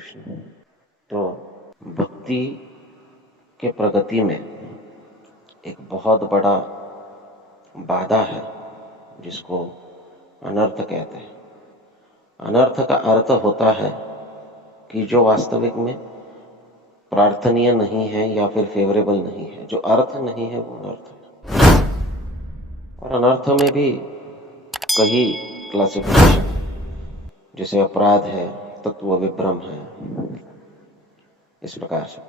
कृष्ण। तो भक्ति के प्रगति में एक बहुत बड़ा बाधा है जिसको अनर्थ कहते हैं। अनर्थ का अर्थ होता है कि जो वास्तविक में प्रार्थनीय नहीं है या फिर फेवरेबल नहीं है। जो अर्थ नहीं है वो अनर्थ है। और अनर्थ में भी कई क्लासिफिकेशन है, जैसे अपराध है, तत्व विभ्रम है, इस प्रकार से।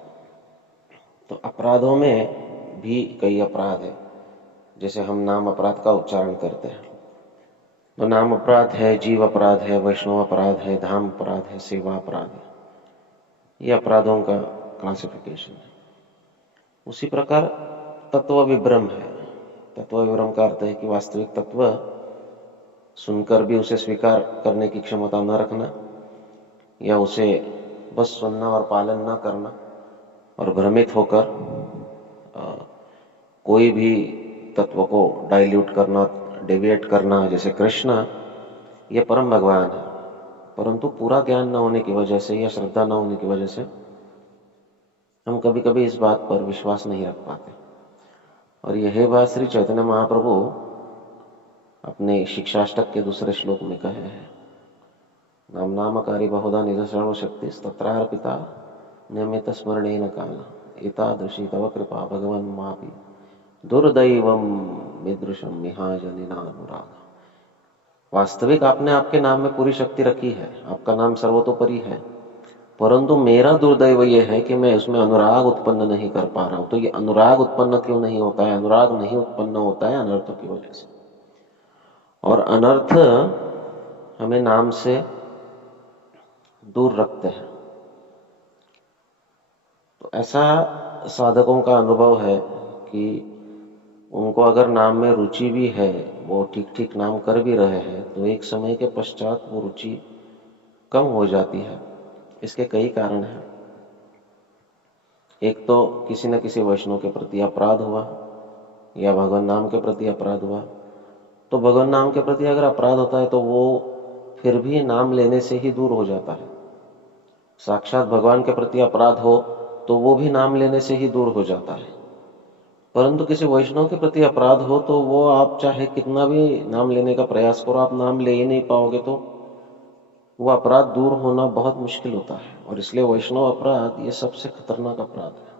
तो अपराधों में भी कई अपराध है, जैसे हम नाम अपराध का उच्चारण करते हैं तो नाम अपराध है, जीव अपराध है, वैष्णव अपराध है, धाम अपराध है, सेवा अपराध है। ये अपराधों का क्लासिफिकेशन है। उसी प्रकार तत्व विभ्रम है। तत्व विभ्रम का अर्थ है कि वास्तविक तत्व सुनकर भी उसे स्वीकार करने की क्षमता न रखना, या उसे बस सुनना और पालन न करना और भ्रमित होकर कोई भी तत्व को डाइल्यूट करना, डेविएट करना। जैसे कृष्ण ये परम भगवान है, परंतु पूरा ज्ञान न होने की वजह से या श्रद्धा न होने की वजह से हम कभी कभी इस बात पर विश्वास नहीं रख पाते। और यह बात श्री चैतन्य महाप्रभु अपने शिक्षाष्टक के दूसरे श्लोक में कहे हैं, नाम नामकारी बहुधा निज शरणो शक्ति तत्रार्पिता नियमित स्मरणेन काल एतादृशी तव कृपा भगवन् मापि दुर्दैवम मीदृशम मिहाजनिनानुराग। वास्तविक आपने आपके नाम में पूरी शक्ति रखी है, आपका नाम सर्वतोपरि है, परंतु मेरा दुर्दैव यह है कि मैं उसमें अनुराग उत्पन्न नहीं कर पा रहा हूं। तो ये अनुराग उत्पन्न क्यों नहीं होता है? अनुराग नहीं उत्पन्न होता है अनर्थों की वजह से। और अनर्थ हमें नाम से दूर रखते हैं। तो ऐसा साधकों का अनुभव है कि उनको अगर नाम में रुचि भी है, वो ठीक ठीक नाम कर भी रहे हैं, तो एक समय के पश्चात वो रुचि कम हो जाती है। इसके कई कारण हैं। एक तो किसी न किसी वैष्णव के प्रति अपराध हुआ या भगवान नाम के प्रति अपराध हुआ। तो भगवान नाम के प्रति अगर अपराध होता है तो वो फिर भी नाम लेने से ही दूर हो जाता है। साक्षात भगवान के प्रति अपराध हो तो वो भी नाम लेने से ही दूर हो जाता है। परंतु किसी वैष्णव के प्रति अपराध हो तो वो आप चाहे कितना भी नाम लेने का प्रयास करो, आप नाम ले ही नहीं पाओगे, तो वो अपराध दूर होना बहुत मुश्किल होता है। और इसलिए वैष्णव अपराध ये सबसे खतरनाक अपराध है।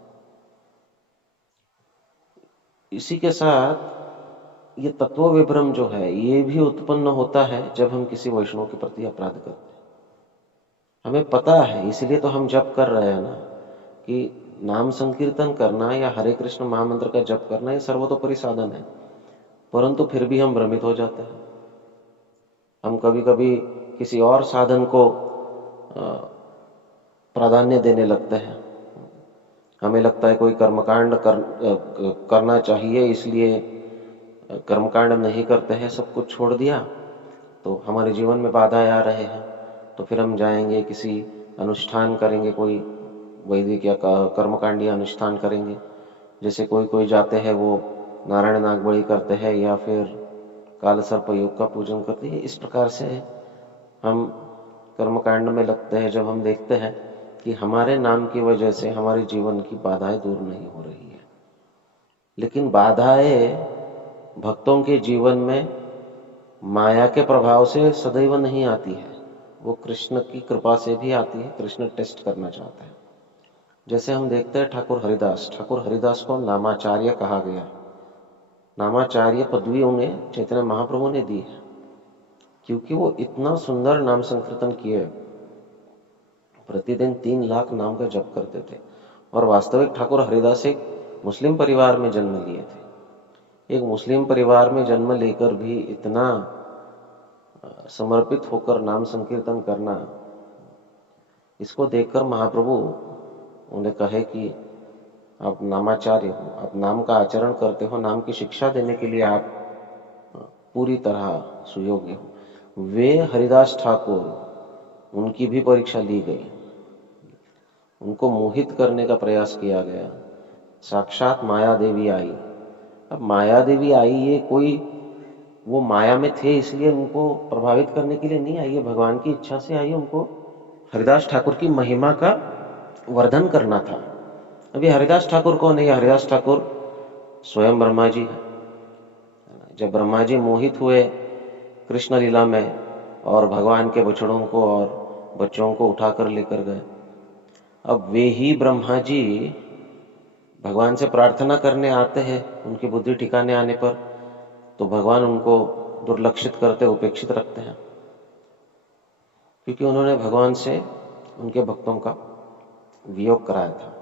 इसी के साथ ये तत्व विभ्रम जो है ये भी उत्पन्न होता है जब हम किसी वैष्णव के प्रति अपराध करते हैं। हमें पता है, इसलिए तो हम जप कर रहे हैं ना, कि नाम संकीर्तन करना या हरे कृष्ण महामंत्र का जप करना ये सर्वतोपरि साधन है, परंतु फिर भी हम भ्रमित हो जाते हैं। हम कभी कभी किसी और साधन को प्राधान्य देने लगते हैं। हमें लगता है कोई कर्मकांड करना चाहिए, इसलिए कर्मकांड नहीं करते हैं, सब कुछ छोड़ दिया, तो हमारे जीवन में बाधाएं आ रहे हैं। तो फिर हम जाएंगे किसी अनुष्ठान करेंगे, कोई वैदिक या कर्मकांडी अनुष्ठान करेंगे। जैसे कोई कोई जाते हैं वो नारायण नागबली करते हैं या फिर काल सर्प योग का पूजन करते हैं। इस प्रकार से हम कर्मकांड में लगते हैं जब हम देखते हैं कि हमारे नाम की वजह से हमारे जीवन की बाधाएं दूर नहीं हो रही है। लेकिन बाधाएं भक्तों के जीवन में माया के प्रभाव से सदैव नहीं आती है, वो कृष्ण की कृपा से भी आती है। कृष्ण टेस्ट करना चाहता है। जैसे हम देखते हैं ठाकुर हरिदास को नामाचार्य कहा गया। नामाचार्य पदवी उन्हें चैतन्य महाप्रभु ने दी है, क्योंकि वो इतना सुंदर नाम संकीर्तन किए, प्रतिदिन 3 लाख नाम का जप करते थे। और वास्तविक ठाकुर हरिदास एक मुस्लिम परिवार में जन्म लिए थे। एक मुस्लिम परिवार में जन्म लेकर भी इतना समर्पित होकर नाम संकीर्तन करना, इसको देखकर महाप्रभु उन्हें कहे कि आप नामाचार्य हो, आप नाम का आचरण करते हो, नाम की शिक्षा देने के लिए आप पूरी तरह सुयोग्य हो। वे हरिदास ठाकुर, उनकी भी परीक्षा ली गई, उनको मोहित करने का प्रयास किया गया। साक्षात माया देवी आई। अब माया देवी आई, ये कोई वो माया में थे इसलिए उनको प्रभावित करने के लिए नहीं आई, ये भगवान की इच्छा से आई, उनको हरिदास ठाकुर की महिमा का वर्धन करना था। अभी हरिदास ठाकुर कौन है? हरिदास ठाकुर स्वयं ब्रह्मा जी है। जब ब्रह्मा जी मोहित हुए कृष्ण लीला में और भगवान के बछड़ों को और बच्चों को उठाकर लेकर गए, अब वे ही ब्रह्मा जी भगवान से प्रार्थना करने आते हैं उनकी बुद्धि ठिकाने आने पर, तो भगवान उनको दुर्लक्षित करते, उपेक्षित रखते हैं, क्योंकि उन्होंने भगवान से उनके भक्तों का वियोग कराया था।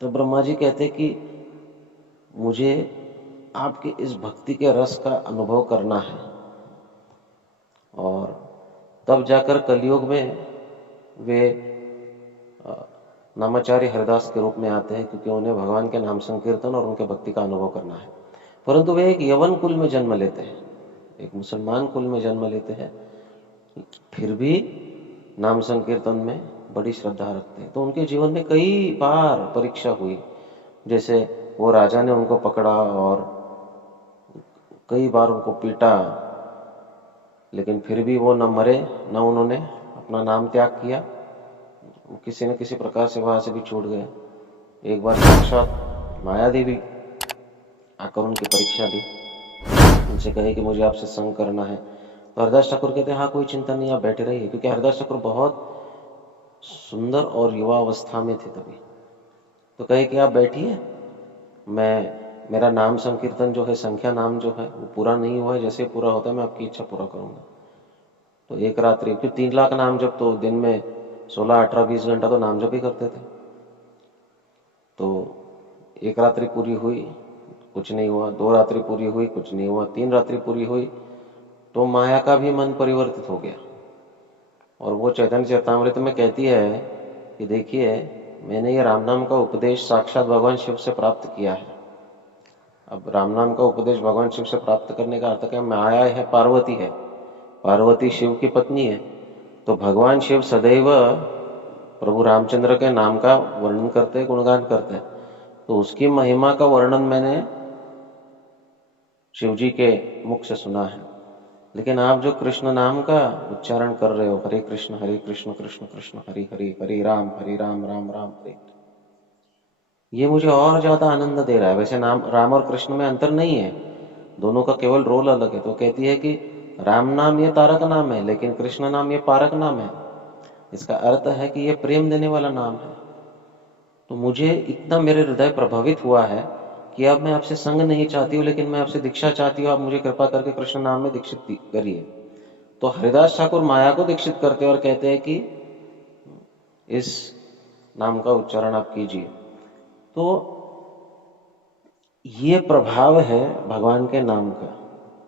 तो ब्रह्मा जी कहते कि मुझे आपके इस भक्ति के रस का अनुभव करना है, और तब जाकर कलयुग में वे नामाचार्य हरिदास के रूप में आते हैं, क्योंकि उन्हें भगवान के नाम संकीर्तन और उनके भक्ति का अनुभव करना है। परंतु वे एक यवन कुल में जन्म लेते हैं, एक मुसलमान कुल में जन्म लेते हैं, फिर भी नाम संकीर्तन में बड़ी श्रद्धा रखते हैं। तो उनके जीवन में कई बार परीक्षा हुई, जैसे वो राजा ने उनको पकड़ा और कई बार उनको पीटा, लेकिन फिर भी वो न मरे, न उन्होंने अपना नाम त्याग किया। वो किसी न किसी प्रकार से वहां से भी छूट गए। एक बार साक्षात माया देवी आकर उनकी परीक्षा ली, उनसे कहे कि मुझे आपसे संग करना है। तो हरिदास ठाकुर कहते हैं हाँ कोई चिंता नहीं, आप बैठे रहिए, क्योंकि हरिदास ठाकुर बहुत सुंदर और युवा अवस्था में थे तभी। तो कहे कि आप बैठिए, मेरा नाम संकीर्तन जो है, संख्या नाम जो है वो पूरा नहीं हुआ है, जैसे पूरा होता है मैं आपकी इच्छा पूरा करूंगा। तो एक रात्रि, क्योंकि 3 लाख नाम जप, तो दिन में 16, 18, 20 घंटा तो नाम जप ही करते थे। तो एक रात्रि पूरी हुई, कुछ नहीं हुआ। 2 रात्रि पूरी हुई, कुछ नहीं हुआ। 3 रात्रि पूरी हुई, तो माया का भी मन परिवर्तित हो गया, और वो चैतन्य चरितामृत में कहती है कि देखिए मैंने ये राम नाम का उपदेश साक्षात भगवान शिव से प्राप्त किया है। अब राम नाम का उपदेश भगवान शिव से प्राप्त करने का अर्थ क्या? माया है, पार्वती है, पार्वती शिव की पत्नी है, तो भगवान शिव सदैव प्रभु रामचंद्र के नाम का वर्णन करते, गुणगान करते हैं। तो उसकी महिमा का वर्णन मैंने शिव जी के मुख से सुना है। लेकिन आप जो कृष्ण नाम का उच्चारण कर रहे हो, हरे कृष्ण कृष्ण कृष्ण हरि हरि, हरे राम राम राम हरे, ये मुझे और ज्यादा आनंद दे रहा है। वैसे नाम राम और कृष्ण में अंतर नहीं है, दोनों का केवल रोल अलग है। तो कहती है कि राम नाम ये तारक नाम है, लेकिन कृष्ण नाम ये पारक नाम है। इसका अर्थ है कि ये प्रेम देने वाला नाम है। तो मुझे इतना मेरे हृदय प्रभावित हुआ है कि अब मैं आपसे संग नहीं चाहती हूँ, लेकिन मैं आपसे दीक्षा चाहती हूँ, आप मुझे कृपा करके कृष्ण नाम में दीक्षित करिए। तो हरिदास ठाकुर माया को दीक्षित करते और कहते हैं कि इस नाम का उच्चारण आप कीजिए। तो ये प्रभाव है भगवान के नाम का,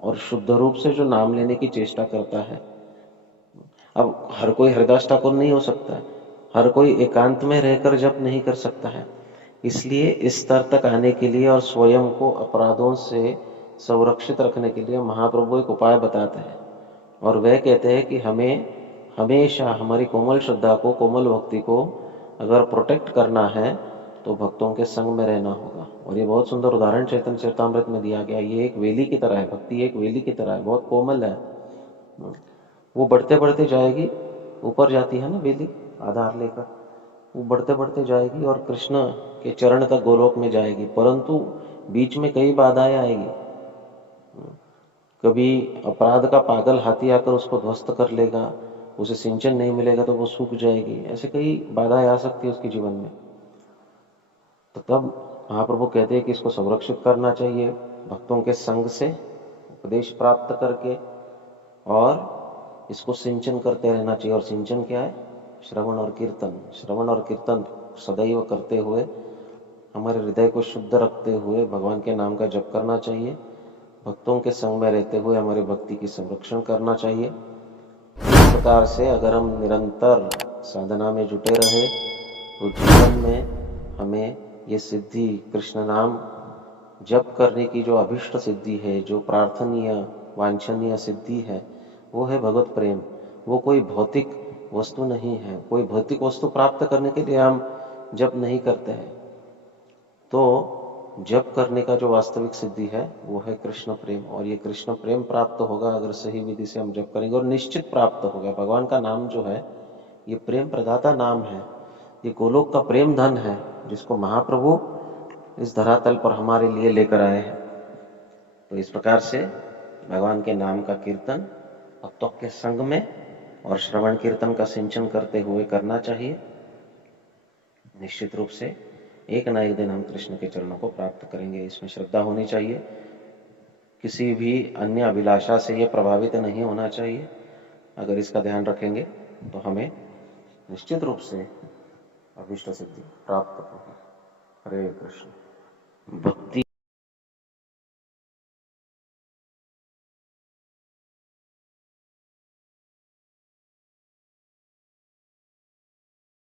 और शुद्ध रूप से जो नाम लेने की चेष्टा करता है। अब हर कोई हरिदास ठाकुर नहीं हो सकता है, हर कोई एकांत में रहकर जप नहीं कर सकता है। इसलिए इस स्तर तक आने के लिए और स्वयं को अपराधों से संरक्षित रखने के लिए महाप्रभु एक उपाय बताते हैं, और वह कहते हैं कि हमें हमेशा हमारी कोमल श्रद्धा को, कोमल भक्ति को अगर प्रोटेक्ट करना है तो भक्तों के संग में रहना होगा। और ये बहुत सुंदर उदाहरण चैतन्य चरितामृत में दिया गया। ये एक वेली की तरह है, भक्ति एक वेली की तरह है, बहुत कोमल है। वो बढ़ते बढ़ते जाएगी, ऊपर जाती है ना वेली आधार लेकर, वो बढ़ते बढ़ते जाएगी और कृष्ण के चरण तक गोलोक में जाएगी। परंतु बीच में कई बाधाएं आएगी। कभी अपराध का पागल हाथी आकर उसको ध्वस्त कर लेगा, उसे सिंचन नहीं मिलेगा तो वो सूख जाएगी। ऐसे कई बाधाएं आ सकती है उसके जीवन में। तो तब महाप्रभु कहते हैं कि इसको संरक्षित करना चाहिए भक्तों के संग से, उपदेश प्राप्त करके, और इसको सिंचन करते रहना चाहिए। और सिंचन क्या है? श्रवण और कीर्तन। श्रवण और कीर्तन सदैव करते हुए, हमारे हृदय को शुद्ध रखते हुए भगवान के नाम का जप करना चाहिए। भक्तों के संग में रहते हुए हमारी भक्ति की संरक्षण करना चाहिए। इस प्रकार से अगर हम निरंतर साधना में जुटे रहे तो जीवन में हमें ये सिद्धि, कृष्ण नाम जप करने की जो अभिष्ट सिद्धि है, जो प्रार्थनीय वांछनीय सिद्धि है, वो है भगवत प्रेम। वो कोई भौतिक वस्तु नहीं है। कोई भौतिक वस्तु प्राप्त करने के लिए हम जप नहीं करते हैं। तो जप करने का जो वास्तविक सिद्धि है वो है कृष्ण प्रेम, और ये कृष्ण प्रेम प्राप्त होगा अगर सही विधि से हम जप करेंगे, और निश्चित प्राप्त होगा। भगवान का नाम जो है ये प्रेम प्रदाता नाम है, ये गोलोक का प्रेम धन है, जिसको महाप्रभु इस धरातल पर हमारे लिए लेकर आए हैं। तो इस प्रकार से भगवान के नाम का कीर्तन भक्तों के संग में और श्रवण कीर्तन का सिंचन करते हुए करना चाहिए। निश्चित रूप से एक ना एक दिन हम कृष्ण के चरणों को प्राप्त करेंगे, इसमें श्रद्धा होनी चाहिए। किसी भी अन्य अभिलाषा से ये प्रभावित नहीं होना चाहिए। अगर इसका ध्यान रखेंगे तो हमें निश्चित रूप से अभीष्ट सिद्धि प्राप्त होगी। हरे कृष्ण। भक्ति